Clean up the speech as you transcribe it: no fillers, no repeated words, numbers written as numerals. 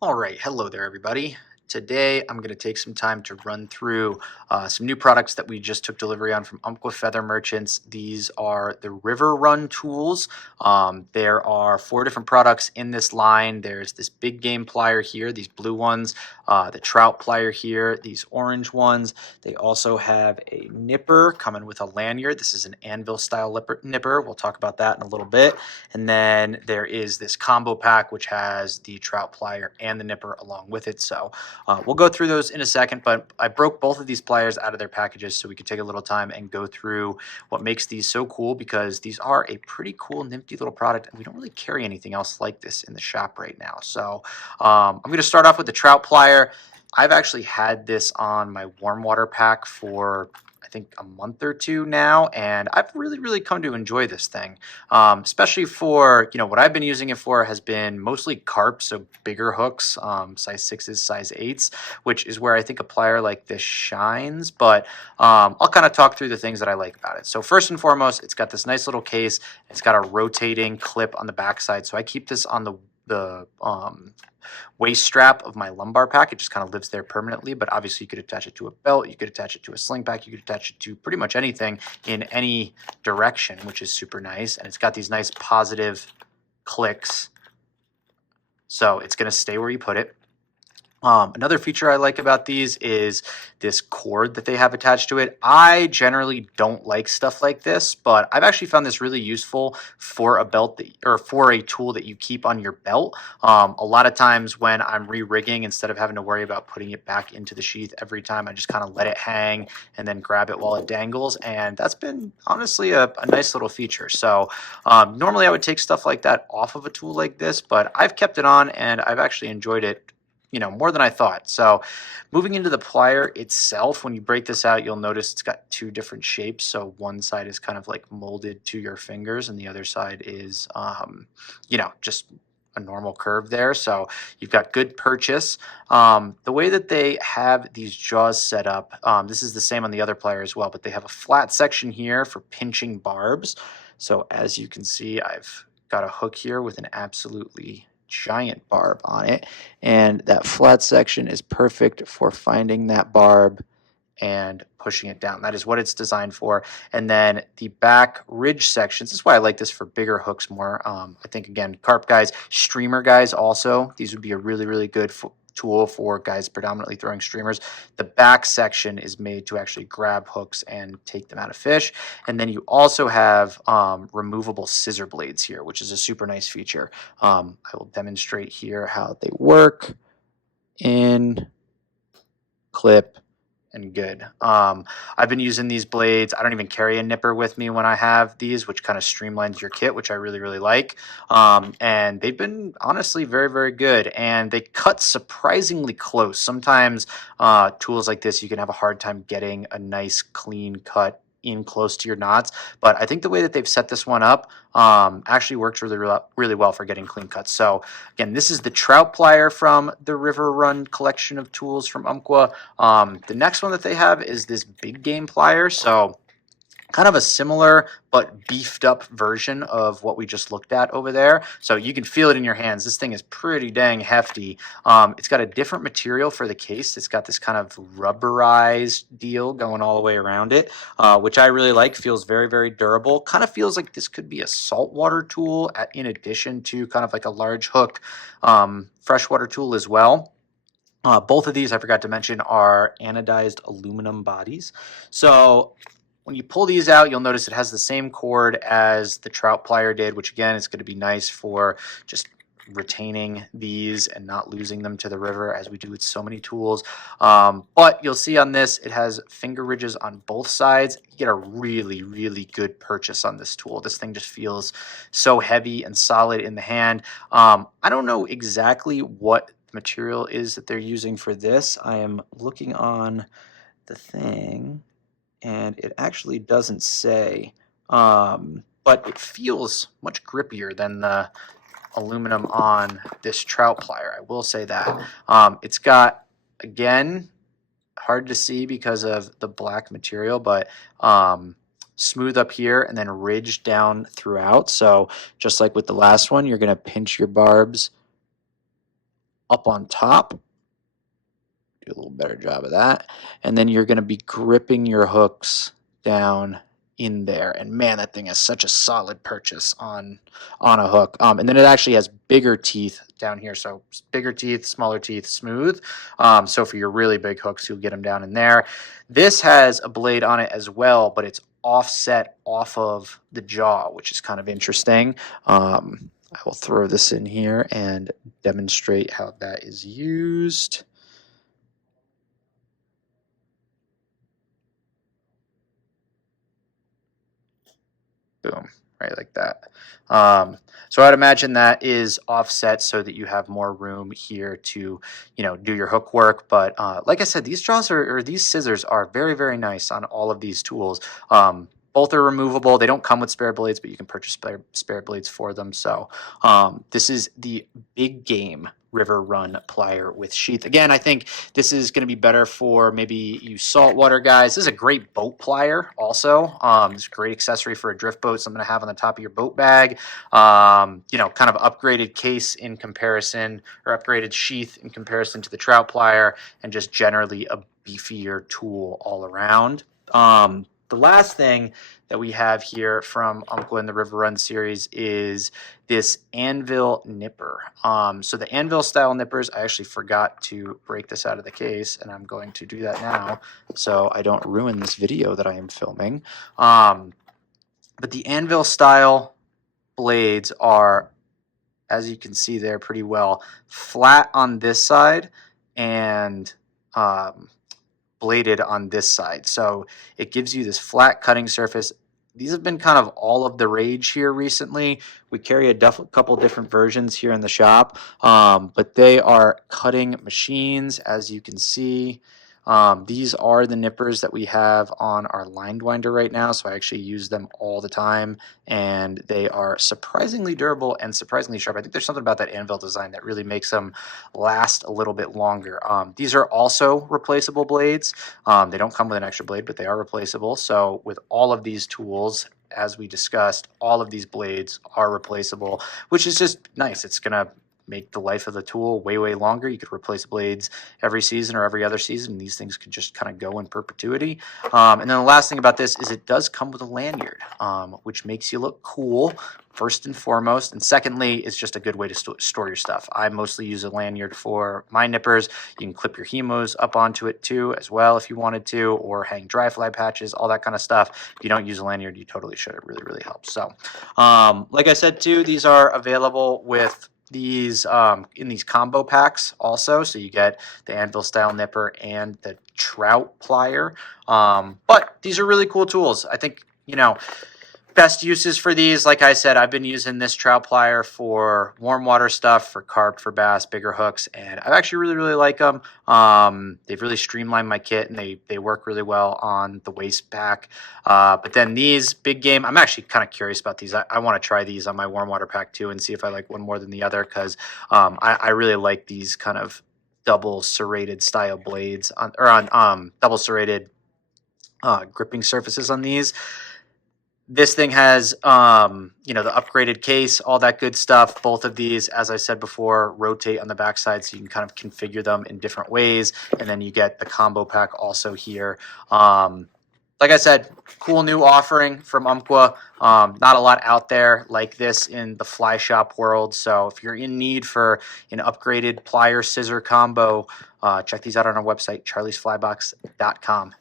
All right, hello there, everybody. Today, I'm going to take some time to run through some new products that we just took delivery on from Umpqua Feather Merchants. These are the RiverRun tools. There are 4 different products in this line. There's this big game plier here, these blue ones, the trout plier here, these orange ones. They also have a nipper coming with a lanyard. This is an Anvil style nipper. We'll talk about that in a little bit. And then there is this combo pack, which has the trout plier and the nipper along with it. So we'll go through those in a second, but I broke both of these pliers out of their packages so we could take a little time and go through what makes these so cool, because these are a pretty cool, nifty little product, and we don't really carry anything else like this in the shop right now. So I'm going to start off with the trout plier. I've actually had this on my warm water pack for I think a month or two now, and I've really come to enjoy this thing, especially for, what I've been using it for has been mostly carp, so bigger hooks, size 6s, size 8s, which is where I think a plier like this shines. But I'll kind of talk through the things that I like about it. So first and foremost, it's got this nice little case. It's got a rotating clip on the backside, so I keep this on the waist strap of my lumbar pack. It just kind of lives there permanently, but obviously you could attach it to a belt, you could attach it to a sling pack, you could attach it to pretty much anything in any direction, which is super nice. And it's got these nice positive clicks, so it's going to stay where you put it. Another feature I like about these is this cord that they have attached to it. I generally don't like stuff like this, but I've actually found this really useful for a belt or for a tool that you keep on your belt. A lot of times when I'm re-rigging, instead of having to worry about putting it back into the sheath every time, I just kind of let it hang and then grab it while it dangles, and that's been honestly a nice little feature. So normally I would take stuff like that off of a tool like this, but I've kept it on and I've actually enjoyed it more than I thought. So moving into the plier itself, when you break this out, you'll notice it's got 2 different shapes. So one side is kind of like molded to your fingers, and the other side is, just a normal curve there. So you've got good purchase. The way that they have these jaws set up, this is the same on the other plier as well, but they have a flat section here for pinching barbs. So as you can see, I've got a hook here with an absolutely giant barb on it, and that flat section is perfect for finding that barb and pushing it down. That is what it's designed for. And then the back ridge sections, this is why I like this for bigger hooks more. I think, again, carp guys, streamer guys also, these would be a really good tool for guys predominantly throwing streamers. The back section is made to actually grab hooks and take them out of fish. And then you also have removable scissor blades here, which is a super nice feature. I will demonstrate here how they work. In, clip, and good. I've been using these blades. I don't even carry a nipper with me when I have these, which kind of streamlines your kit, which I really like. And they've been honestly very good, and they cut surprisingly close. Sometimes tools like this, you can have a hard time getting a nice clean cut in close to your knots, but I think the way that they've set this one up actually works really well for getting clean cuts. So again, this is the trout plier from the RiverRun collection of tools from Umpqua. The next one that they have is this big game plier. So kind of a similar but beefed up version of what we just looked at over there. So you can feel it in your hands. This thing is pretty dang hefty. It's got a different material for the case. It's got this kind of rubberized deal going all the way around it, which I really like. Feels very durable. Kind of feels like this could be a saltwater tool in addition to kind of like a large hook freshwater tool as well. Both of these, I forgot to mention, are anodized aluminum bodies. So when you pull these out, you'll notice it has the same cord as the trout plier did, which again is going to be nice for just retaining these and not losing them to the river, as we do with so many tools. But you'll see on this, it has finger ridges on both sides. You get a really good purchase on this tool. This thing just feels so heavy and solid in the hand. I don't know exactly what material is that they're using for this. I am looking on the thing, and it actually doesn't say, but it feels much grippier than the aluminum on this trout plier. I will say that. It's got, again, hard to see because of the black material, but smooth up here and then ridged down throughout. So just like with the last one, you're going to pinch your barbs up on top. Do a little better job of that. And then you're going to be gripping your hooks down in there. And man, that thing has such a solid purchase on a hook. And then it actually has bigger teeth down here. So bigger teeth, smaller teeth, smooth. So for your really big hooks, you'll get them down in there. This has a blade on it as well, but it's offset off of the jaw, which is kind of interesting. I will throw this in here and demonstrate how that is used. Boom, right like that. So I'd imagine that is offset so that you have more room here to, do your hook work. But like I said, these jaws or these scissors are very, very nice on all of these tools. Both are removable. They don't come with spare blades, but you can purchase spare blades for them. So this is the big game RiverRun Plier with sheath. Again, I think this is going to be better for maybe you saltwater guys. This is a great boat plier also. It's a great accessory for a drift boat, something to have on the top of your boat bag. Kind of upgraded case in comparison, or upgraded sheath in comparison to the trout plier, and just generally a beefier tool all around. The last thing that we have here from Umpqua in the RiverRun series is this Anvil nipper. So the Anvil style nippers, I actually forgot to break this out of the case, and I'm going to do that now so I don't ruin this video that I am filming. But the Anvil style blades are, as you can see there pretty well, flat on this side and bladed on this side. So it gives you this flat cutting surface. These have been kind of all of the rage here recently. We carry a couple different versions here in the shop, but they are cutting machines, as you can see. These are the nippers that we have on our line winder right now, so I actually use them all the time, and they are surprisingly durable and surprisingly sharp. I think there's something about that Anvil design that really makes them last a little bit longer. These are also replaceable blades. They don't come with an extra blade, but they are replaceable. So with all of these tools, as we discussed, all of these blades are replaceable, which is just nice. It's going to make the life of the tool way, way longer. You could replace blades every season or every other season. These things could just kind of go in perpetuity. And then the last thing about this is it does come with a lanyard, which makes you look cool, first and foremost. And secondly, it's just a good way to store your stuff. I mostly use a lanyard for my nippers. You can clip your hemos up onto it too, as well, if you wanted to, or hang dry fly patches, all that kind of stuff. If you don't use a lanyard, you totally should. It really, really helps. So, like I said too, these are available with these in these combo packs also, so you get the Anvil style nipper and the trout plier. But these are really cool tools. I think, best uses for these, like I said, I've been using this trout plier for warm water stuff, for carp, for bass, bigger hooks, and I actually really, really like them. They've really streamlined my kit, and they work really well on the waist pack. But then these big game, I'm actually kind of curious about these. I want to try these on my warm water pack too and see if I like one more than the other, because I really like these kind of double serrated style blades on double serrated gripping surfaces on these. This thing has, the upgraded case, all that good stuff. Both of these, as I said before, rotate on the backside, so you can kind of configure them in different ways. And then you get the combo pack also here. Like I said, cool new offering from Umpqua. Not a lot out there like this in the fly shop world. So if you're in need for an upgraded plier scissor combo, check these out on our website, charliesflybox.com.